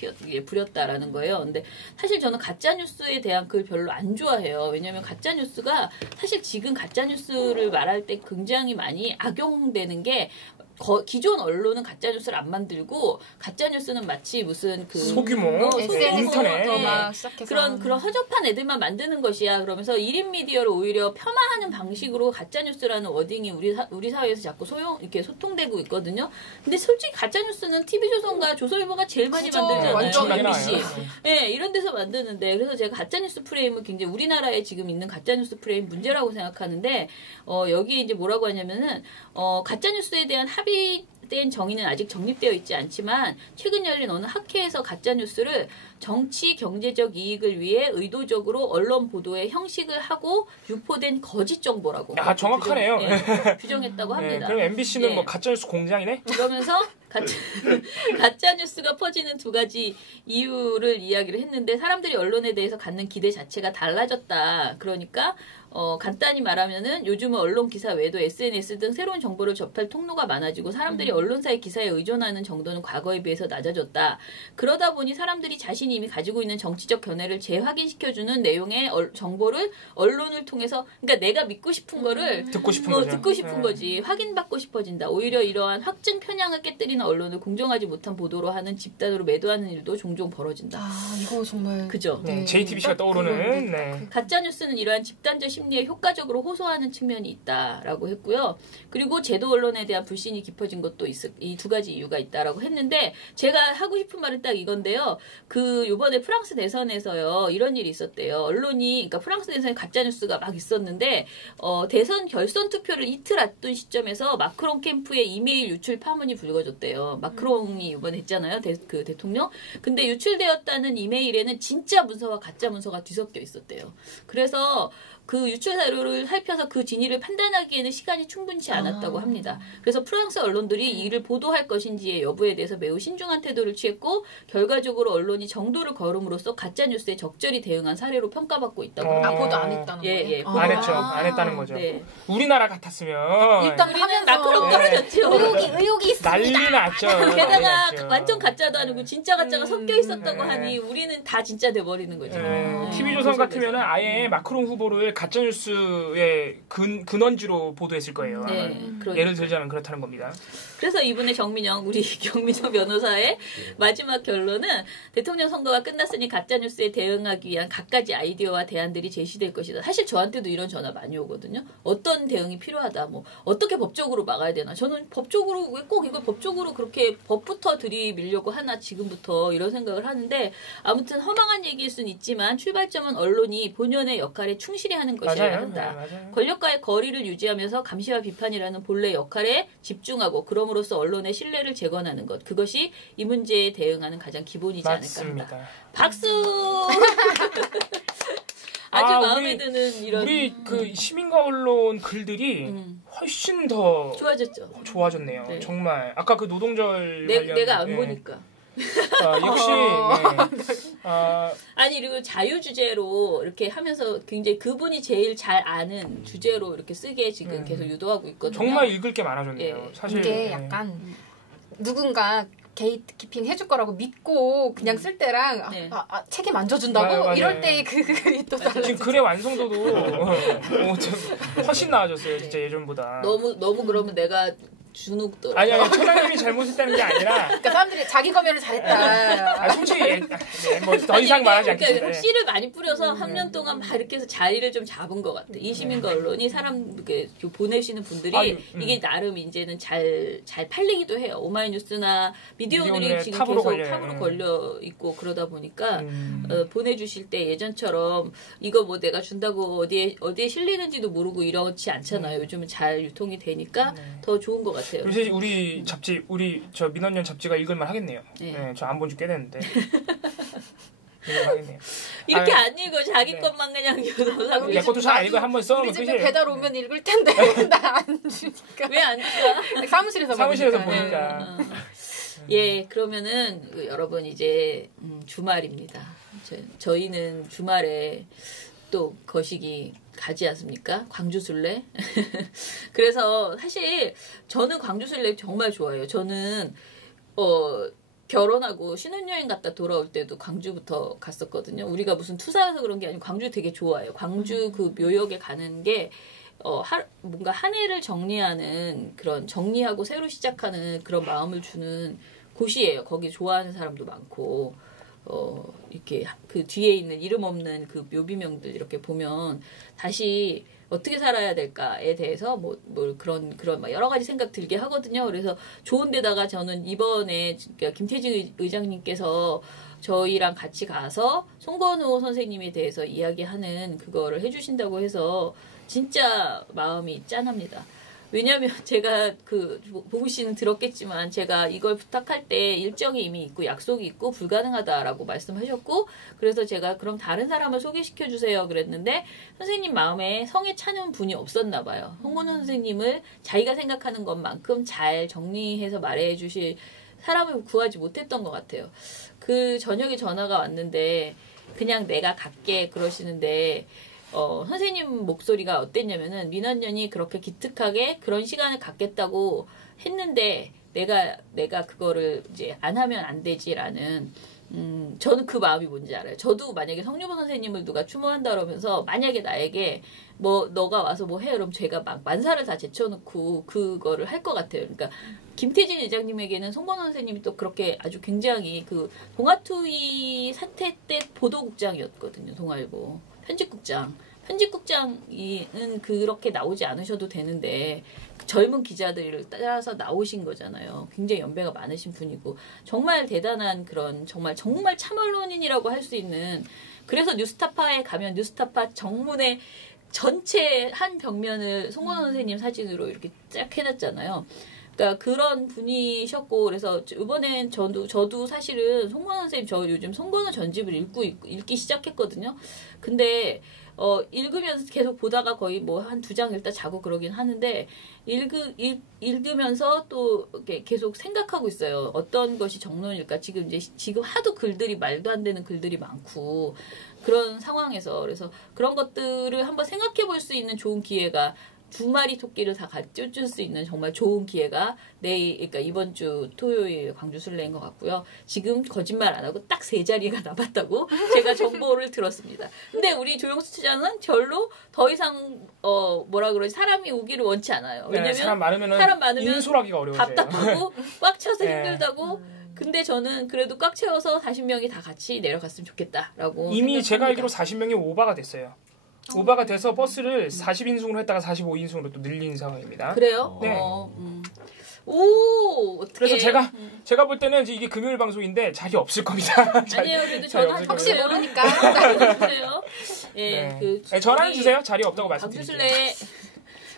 부렸다라는 거예요. 근데 사실 저는 가짜 뉴스에 대한 글 별로 안 좋아해요. 왜냐하면 가짜 뉴스가 사실 지금 가짜 뉴스를 말할 때 굉장히 많이 악용되는 게 기존 언론은 가짜 뉴스를 안 만들고 가짜 뉴스는 마치 무슨 그 소규모 인터넷 그런 허접한 애들만 만드는 것이야. 그러면서 1인 미디어를 오히려 폄하하는 방식으로 가짜 뉴스라는 워딩이 우리 사회에서 자꾸 이렇게 소통되고 있거든요. 근데 솔직히 가짜 뉴스는 TV조선과 조선일보가 제일 많이 만들잖아요. 완전 MBC. 네, 이런 데서 만드는데 그래서 제가 가짜 뉴스 프레임을 굉장히 우리나라에 지금 있는 가짜 뉴스 프레임 문제라고 생각하는데 여기 이제 뭐라고 하냐면은 가짜 뉴스에 대한 합의된 정의는 아직 정립되어 있지 않지만 최근 열린 어느 학회에서 가짜 뉴스를 정치 경제적 이익을 위해 의도적으로 언론 보도에 형식을 하고 유포된 거짓 정보라고. 정확하네요. 규정했다고 합니다. 그럼 MBC는 뭐 가짜 뉴스 공장이네? 그러면서 가짜 뉴스가 퍼지는 두 가지 이유를 이야기를 했는데 사람들이 언론에 대해서 갖는 기대 자체가 달라졌다. 그러니까 간단히 말하면은 요즘은 언론 기사 외에도 SNS 등 새로운 정보를 접할 통로가 많아지고 사람들이 언론사의 기사에 의존하는 정도는 과거에 비해서 낮아졌다. 그러다 보니 사람들이 자신이 이미 가지고 있는 정치적 견해를 재확인시켜주는 내용의 정보를 언론을 통해서 그러니까 내가 믿고 싶은 거를 듣고 싶은 거지. 확인받고 싶어진다. 오히려 이러한 확증 편향을 깨뜨리는 언론을 공정하지 못한 보도로 하는 집단으로 매도하는 일도 종종 벌어진다. 이거 정말 그죠? JTBC가 떠오르는 가짜 뉴스는 이러한 집단적 심리에 효과적으로 호소하는 측면이 있다라고 했고요. 그리고 제도 언론에 대한 불신이 깊어진 것도 이 두 가지 이유가 있다라고 했는데 제가 하고 싶은 말은 딱 이건데요. 요번에 프랑스 대선에서요. 이런 일이 있었대요. 그러니까 프랑스 대선에 가짜 뉴스가 막 있었는데 대선 결선 투표를 이틀 앞둔 시점에서 마크롱 캠프의 이메일 유출 파문이 불거졌대요. 마크롱이 이번에 했잖아요. 그 대통령. 근데 유출되었다는 이메일에는 진짜 문서와 가짜 문서가 뒤섞여 있었대요. 그래서 그 유출 자료를 살펴서 그 진위를 판단하기에는 시간이 충분치 않았다고 합니다. 그래서 프랑스 언론들이 이를 보도할 것인지의 여부에 대해서 매우 신중한 태도를 취했고 결과적으로 언론이 정도를 걸음으로써 가짜 뉴스에 적절히 대응한 사례로 평가받고 있다고 합니다. 보도 안 했다는 거예요? 예. 안 했죠. 안 했다는 거죠. 네. 우리나라 같았으면 일단 하면서 마크롱 떨어졌죠. 의혹이 있습니다. 난리 났죠. 게다가 완전 가짜도 아니고 진짜 가짜가 섞여 있었다고 하니 우리는 다 진짜 돼버리는 거죠. TV조선 같으면 아예 마크롱 후보를 가짜뉴스의 근원지로 보도했을 거예요. 예를 들자면 그렇다는 겁니다. 그래서 이번에 우리 경민정 변호사의 마지막 결론은 대통령 선거가 끝났으니 가짜뉴스에 대응하기 위한 갖가지 아이디어와 대안들이 제시될 것이다. 사실 저한테도 이런 전화 많이 오거든요. 어떤 대응이 필요하다. 어떻게 법적으로 막아야 되나. 저는 법적으로 왜 꼭 이걸 법적으로 그렇게 법부터 들이밀려고 하나 지금부터 이런 생각을 하는데 아무튼 허망한 얘기일 수는 있지만 출발점은 언론이 본연의 역할에 충실히 하는 것이어야 한다. 맞아요. 권력과의 거리를 유지하면서 감시와 비판이라는 본래 역할에 집중하고 그럼으로써 언론의 신뢰를 재건하는 것. 그것이 이 문제에 대응하는 가장 기본이지 않을까 합니다. 박수! 아주 마음에 드는 이런 우리 그 시민과 언론 글들이 훨씬 더 좋아졌네요. 네. 정말 아까 그 노동절 내가 안 보니까. 역시 아니 그리고 자유 주제로 이렇게 하면서 굉장히 그분이 제일 잘 아는 주제로 이렇게 쓰게 지금 계속 유도하고 있거든요. 정말 읽을 게 많아졌네요. 예. 사실 이게 약간 누군가 게이트키핑 해줄 거라고 믿고 그냥 쓸 때랑 책임 안 져준다고 맞아요. 이럴 때 그 글이 또 달라지죠. 지금 글의 완성도도 훨씬 나아졌어요. 진짜 예전보다. 너무 그러면 내가 주눅도 아니 처장님이 잘못했다는 게 아니라 그러니까 사람들이 자기 검열을 잘했다. 솔직히 더 이상 말하지 않겠습니다. 그러니까 씨를 많이 뿌려서 3년 동안 막 이렇게 해서 자리를 좀 잡은 것 같아. 이 시민과 언론이 사람 이렇게 보내시는 분들이 이게 나름 이제는 잘 팔리기도 해요. 오마이뉴스나 미디어오늘이 지금 탑으로 계속 탑으로 걸려 있고 그러다 보니까 보내주실 때 예전처럼 이거 내가 준다고 어디에 실리는지도 모르고 이렇지 않잖아요. 요즘은 잘 유통이 되니까 더 좋은 것 같아요. 우리 잡지, 저 민원연 잡지가 읽을만 하겠네요. 네, 저 안 본 지 꽤 됐는데. 읽을만하겠네요. 이렇게 안 읽어 자기 것만 그냥 내 것도 잘 안 읽어 한번 써놓으면 우리 집에 끝이에요. 배달 오면 읽을 텐데 나 안 주니까. 왜 안 주냐? 사무실에서 보니까. 예, 그러면은 여러분 이제 주말입니다. 저희는 주말에 또 거시기 가지 않습니까? 광주술래. 그래서 사실 저는 광주술래 정말 좋아해요. 저는 결혼하고 신혼여행 갔다 돌아올 때도 광주부터 갔었거든요. 우리가 무슨 투사여서 그런 게 아니고 광주 되게 좋아해요. 광주 그 묘역에 가는 게 뭔가 한 해를 정리하는 그런 정리하고 새로 시작하는 그런 마음을 주는 곳이에요. 거기 좋아하는 사람도 많고 이렇게 그 뒤에 있는 이름 없는 그 묘비명들 이렇게 보면 다시 어떻게 살아야 될까에 대해서 뭐 그런 막 여러 가지 생각 들게 하거든요. 그래서 좋은 데다가 저는 이번에 김태진 의장님께서 저희랑 같이 가서 송건호 선생님에 대해서 이야기하는 그거를 해주신다고 해서 진짜 마음이 짠합니다. 왜냐하면 제가 보구 씨는 들었겠지만 제가 이걸 부탁할 때 일정이 이미 있고 약속이 있고 불가능하다라고 말씀하셨고 그래서 제가 그럼 다른 사람을 소개시켜 주세요 그랬는데 선생님 마음에 성에 차는 분이 없었나 봐요. 송건호 선생님을 자기가 생각하는 것만큼 잘 정리해서 말해 주실 사람을 구하지 못했던 것 같아요. 그 저녁에 전화가 왔는데 그냥 내가 갈게 그러시는데 선생님 목소리가 어땠냐면은 민원연이 그렇게 기특하게 그런 시간을 갖겠다고 했는데 내가 그거를 이제 안 하면 안 되지라는 저는 그 마음이 뭔지 알아요. 저도 만약에 성유보 선생님을 누가 추모한다 그러면서 만약에 나에게 뭐 너가 와서 뭐 해 그럼 제가 막 만사를 다 제쳐놓고 그거를 할 것 같아요. 그러니까 김태진 회장님에게는 송건호 선생님이 또 그렇게 아주 굉장히 그 동아투이 사태 때 보도국장이었거든요. 동아일보 편집국장은 그렇게 나오지 않으셔도 되는데 젊은 기자들을 따라서 나오신 거잖아요. 굉장히 연배가 많으신 분이고 정말 대단한 그런 정말 참언론인이라고 할 수 있는 그래서 뉴스타파에 가면 뉴스타파 정문에 전체 한 벽면을 송건호 선생님 사진으로 이렇게 쫙 해놨잖아요. 그러니까 그런 분이셨고 그래서 이번엔 저도 사실은 송건호 선생님 저 요즘 송건호 전집을 읽기 시작했거든요. 근데 읽으면서 계속 보다가 거의 뭐 한 2장 읽다 자고 그러긴 하는데 읽으면서 또 이렇게 계속 생각하고 있어요. 어떤 것이 정론일까? 지금 하도 글들이 말도 안 되는 글들이 많고 그런 상황에서 그래서 그런 것들을 한번 생각해 볼 수 있는 좋은 기회가 2마리 토끼를 다 쫓을 수 있는 정말 좋은 기회가 그러니까 이번 주 토요일 광주 술래인 것 같고요. 지금 거짓말 안 하고 딱 3자리가 남았다고 제가 정보를 들었습니다. 근데 우리 조영수 차장은 별로 더 이상 뭐라 그러지 사람이 오기를 원치 않아요. 왜냐면 사람 많으면 인솔하기가 어려워져요. 답답하고 꽉 차서 힘들다고. 근데 저는 그래도 꽉 채워서 40명이 다 같이 내려갔으면 좋겠다라고 이미 제가 알기로 40명이 오바가 됐어요. 오바가 돼서 버스를 40인승으로 했다가 45인승으로 또 늘린 상황입니다. 그래요? 네. 오, 어떡해. 그래서 제가 볼 때는 이게 금요일 방송인데 자리 없을 겁니다. 아니에요. 그래도 전화 혹시 모르니까 주세요. 예, 네. 전화 주세요. 자리 없다고 말씀드릴게요.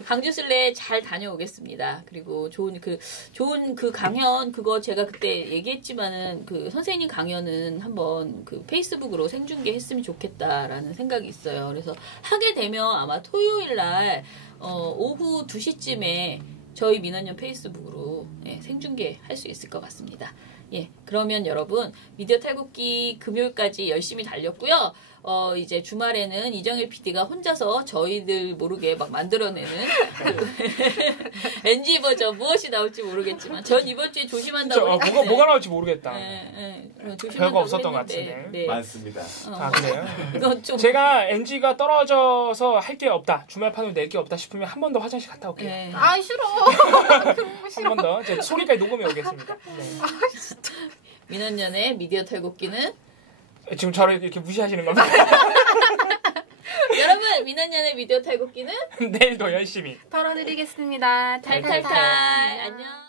광주술래 잘 다녀오겠습니다. 그리고 좋은 그 강연 그거 제가 그때 얘기했지만은 그 선생님 강연은 한번 그 페이스북으로 생중계 했으면 좋겠다라는 생각이 있어요. 그래서 하게 되면 아마 토요일 날 오후 2시쯤에 저희 민원연 페이스북으로 생중계 할 수 있을 것 같습니다. 예, 그러면 여러분 미디어 탈곡기 금요일까지 열심히 달렸고요. 이제 주말에는 이정일 PD가 혼자서 저희들 모르게 막 만들어내는 NG 버전 무엇이 나올지 모르겠지만 전 이번 주에 조심한다고 했는데 뭐가 나올지 모르겠다. 별거 없었던 것 같은데. 네. 많습니다. 그래요? 이건 좀 제가 NG가 떨어져서 할 게 없다. 주말판으로 낼 게 없다 싶으면 한 번 더 화장실 갔다 올게요. 네. 아 싫어. 한 번 더. 제 소리까지 녹음해 오겠습니다. 네. 진짜. 민원연의 미디어 탈곡기는 지금 저를 이렇게 무시하시는 겁니다. 여러분 민원연의 미디어 탈곡기는 내일도 열심히 털어드리겠습니다. 탈탈탈 안녕.